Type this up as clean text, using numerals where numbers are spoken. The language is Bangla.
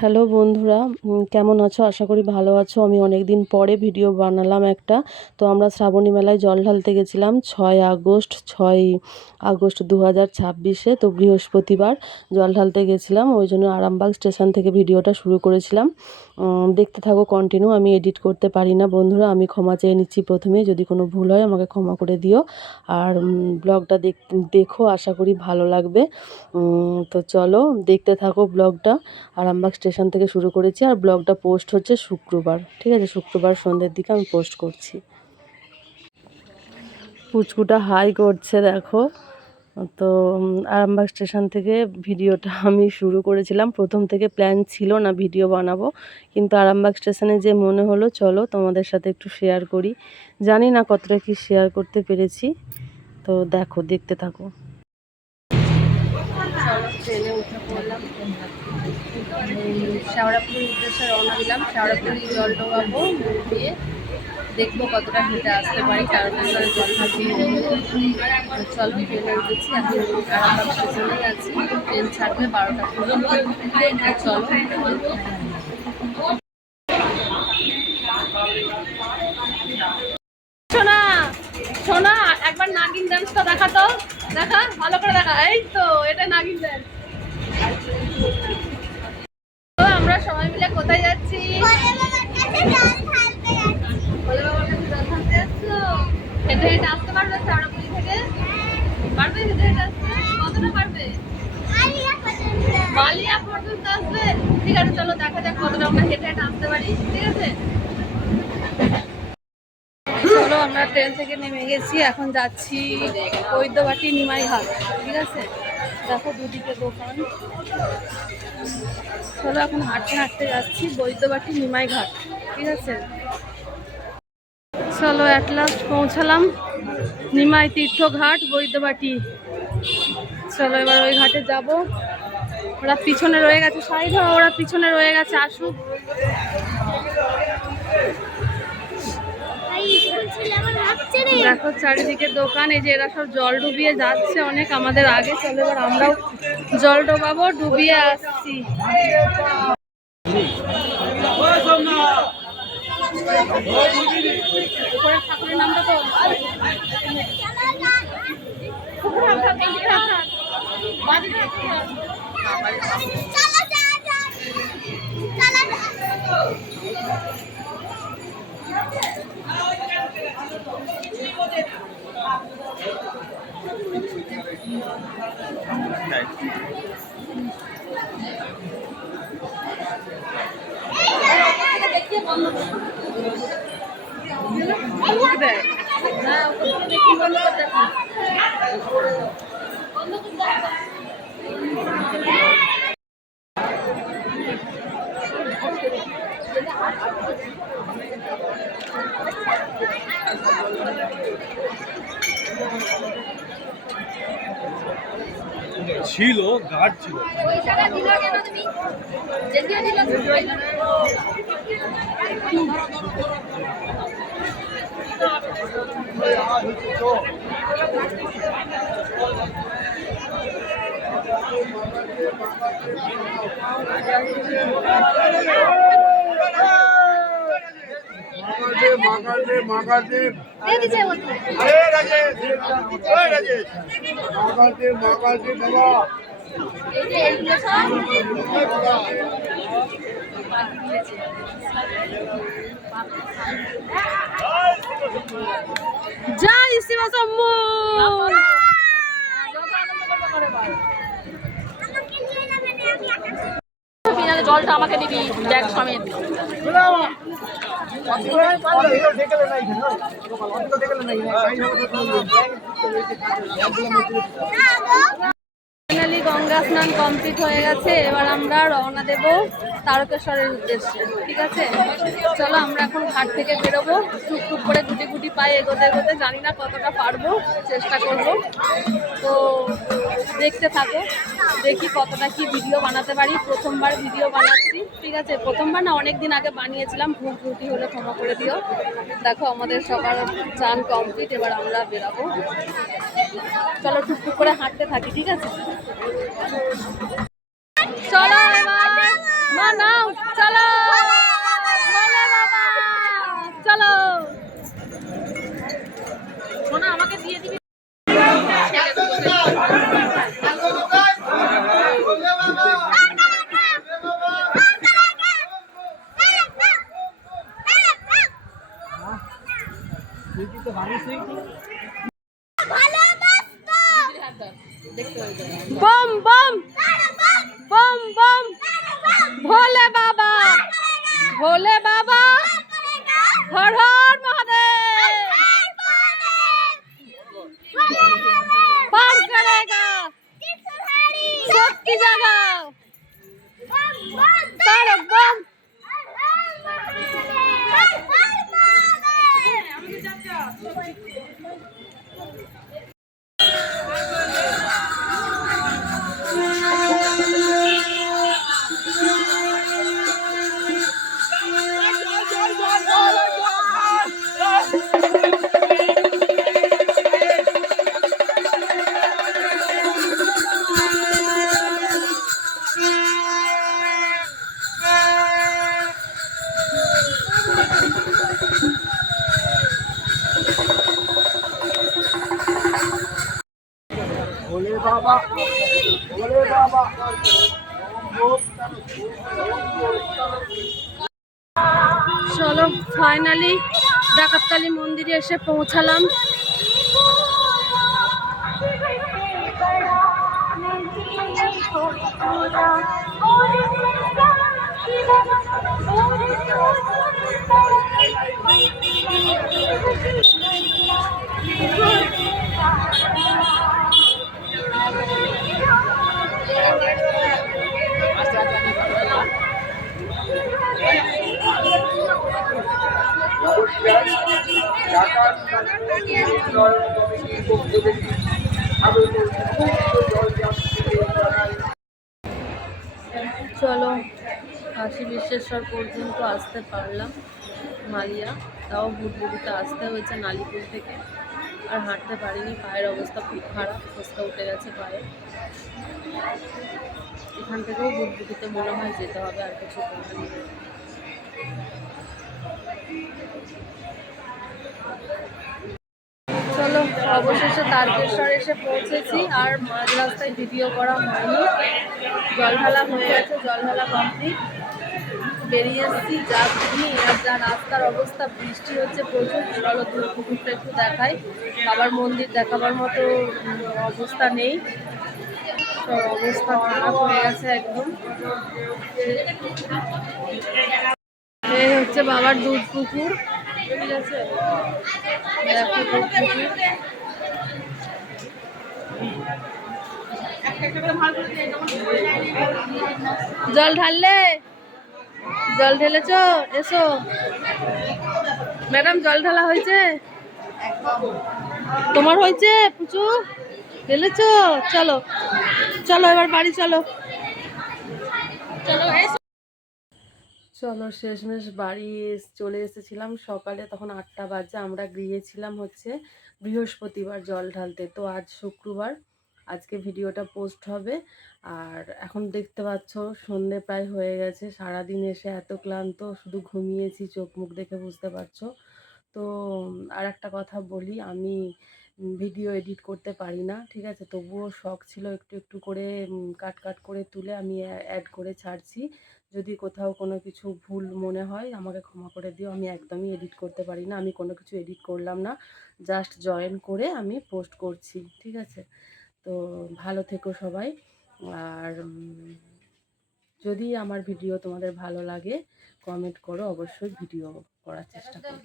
হ্যালো বন্ধুরা, কেমন আছো? আশা করি ভালো আছো। আমি অনেক দিন পরে ভিডিও বানালাম একটা। তো আমরা শ্রাবণী মেলায় জল ঢালতে গেছিলাম 6 আগস্ট 2026-এ। তো বৃহস্পতিবার জল ঢালতে গেছিলাম, ওই জন্য আরামবাগ স্টেশন থেকে ভিডিওটা শুরু করেছিলাম। দেখতে থাকো কন্টিনিউ। আমি এডিট করতে পারি না বন্ধুরা, আমি ক্ষমা চেয়ে নিচ্ছি প্রথমেই। যদি কোনো ভুল হয় আমাকে ক্ষমা করে দিও। আর ব্লগটা দেখো, আশা করি ভালো লাগবে। তো চলো দেখতে থাকো ব্লগটা। আরামবাগ স্টেশন থেকে শুরু করেছি, আর ব্লগটা পোস্ট হচ্ছে শুক্রবার, ঠিক আছে? শুক্রবার সন্ধ্যের দিকে আমি পোস্ট করছি। পুচকুটা হাই করছে দেখো। তো আরামবাগ স্টেশন থেকে ভিডিওটা আমি শুরু করেছিলাম। প্রথম থেকে প্ল্যান ছিল না ভিডিও বানাবো, কিন্তু আরামবাগ স্টেশনে যে মনে হলো চলো তোমাদের সাথে একটু শেয়ার করি। জানি না কতটা কি শেয়ার করতে পেরেছি, তো দেখো, দেখতে থাকো। ট্রেনে উঠে পড়লাম, শেওড়াফুলির উদ্দেশ্যে রওনা দিলাম। শেওড়াফুলি জল ডোবাবো দিয়ে, দেখবো কতটা হেঁটে আসতে পারি, তারপরে জল ঢালতে। চলো ট্রেনে উঠেছি, এখন আরামবাগ স্টেশনেই আছি। ট্রেন ছাড়বে 12টা পর্যন্ত। চলো শোনা শোনা, একবার নাগিন ডান্সটা দেখা তো, দেখা ভালো করে দেখা। এই তো এটা নাগিন ডান্স। আমরা সবাই মিলে কোথায় যাচ্ছি? হেঁটে হেঁটে আসতে পারবে শেওড়াফুলি থেকে? পারবে হেঁটে হেঁটে আসতে? কতটা পারবে? মালিয়া পর্যন্ত আসবে? ঠিক আছে, চলো দেখা যাক কতটা আমরা হেঁটে হেঁটে আসতে পারি। ঠিক আছে, চলো আমরা ট্রেন থেকে নেমে গেছি, এখন যাচ্ছি বৈদ্যবাটি নিমাইঘাট। ঠিক আছে, দেখো দুদিকে দোকান। চলো এখন হাঁটতে হাঁটতে যাচ্ছি বৈদ্যবাটি নিমাইঘাট। ঠিক আছে, চলো অ্যাট লাস্ট পৌঁছালাম নিমাই তীর্থঘাট বৈদ্যবাটি। চলো এবার ওই ঘাটে যাব। ওরা পিছনে রয়ে গেছে, সাইড হওয়া, ওরা পিছনে রয়ে গেছে, আসুক। দেখো চারিদিকে দোকান, এই যে এরা সব জল ডুবিয়ে যাচ্ছে অনেক আমাদের আগে। চলো এবার আমরাও জল ডোবাবো, ডুবিয়ে আসছি। ঠাকুরের নামটা তো ছিল, গার্ড ছিল। মাগাদেব বাবা, জয় শিব শম্ভু। জলটা আমাকে দিবি ব্যাগ সমেত। ফাইনালি গঙ্গা স্নান কমপ্লিট হয়ে গেছে, এবার আমরা রওনা দেব তারকেশ্বরের উদ্দেশ্যে। ঠিক আছে, চলো আমরা এখন ঘাট থেকে বেরোবো, টুকটুক করে গুটি গুটি পায়ে এগোতে এগোতে। জানি না কতটা পারবো, চেষ্টা করব। তো দেখতে থাকো, দেখি কতটা কি ভিডিও বানাতে পারি। প্রথমবার ভিডিও বানাচ্ছি, ঠিক আছে? প্রথমবার না, অনেক দিন আগে বানিয়েছিলাম, ভুল ত্রুটি হলে ক্ষমা করে দিও। দেখো আমাদের সবার চান কমপ্লিট, এবার আমরা বেরাবো। চলো টুকটুক করে হাঁটতে থাকি, ঠিক আছে? চলো এবার মা না बम बम बम बम भोले बाबा भोले बाबा हर हर महादेव पार करेगा सबकी जगह तारो बम भोले बाबा भोले बाबा চলো ফাইনালি ডাকাতকালী মন্দিরে এসে পৌঁছালাম। চলো কাশী বিশ্বেশ্বর পর্যন্ত আসতে পারলাম মালিয়া, তাও বুটবুটিতে আসতে হয়েছে নালিপুর থেকে। আর হাঁটতে পারিনি, পায়ের অবস্থা খুব খারাপ, ফসকা উঠে গেছে পায়ে। এখান থেকেও বুটবুটিতে মনে হয় যেতে হবে, আর কিছু করার নেই। চলো অবশেষে তারকেশ্বর এসে পৌঁছেছি, আর মাঝ রাস্তায় ভিডিও করা হয়নি। জল ঢালা হয়ে গেছে, জল ঢালা কমপ্লিট, বেরিয়ে এসেছি। যা ভিড় আর যা রাস্তার অবস্থা, বৃষ্টি হচ্ছে প্রচুর। চলো দূর পুকুরটা একটু দেখাই। বাবার মন্দির দেখাবার মতো অবস্থা নেই, সব অবস্থা খারাপ হয়ে গেছে একদম। এই হচ্ছে বাবার দুধ পুকুর, ঠিক আছে? দেখো দুধ পুকুর। জল ঢাললে, জল ঢেলেছ? এসো ম্যাডাম, জল ঢালা হয়েছে? তোমার হয়েছে? পুচু ঢেলেছ? চলো চলো এবার বাড়ি চলো। চলো শেষমেশ বাড়ি চলে এসেছিলাম সকালে, তখন 8টা বাজে। আমরা গিয়েছিলাম হচ্ছে বৃহস্পতিবার জল ঢালতে, তো আজ শুক্রবার, আজকে ভিডিওটা পোস্ট হবে। আর এখন দেখতে পাচ্ছ সন্ধে প্রায় হয়ে গেছে। সারাদিন এসে এত ক্লান্ত, শুধু ঘুমিয়েছি, চোখ মুখ দেখে বুঝতে পারছো। তো আর একটা কথা বলি, আমি ভিডিও এডিট করতে পারি না, ঠিক আছে? তবুও শখ ছিল একটু একটু করে কাট কাট করে তুলে আমি অ্যাড করে ছাড়ছি। যদি কোথাও কোনো কিছু ভুল মনে হয় আমাকে ক্ষমা করে দিও। আমি একদমই এডিট করতে পারি না, আমি কোনো কিছু এডিট করলাম না, জাস্ট জয়েন করে আমি পোস্ট করছি, ঠিক আছে? তো ভালো থেকো সবাই। আর যদি আমার ভিডিও তোমাদের ভালো লাগে কমেন্ট করো, অবশ্যই ভিডিও করার চেষ্টা করো।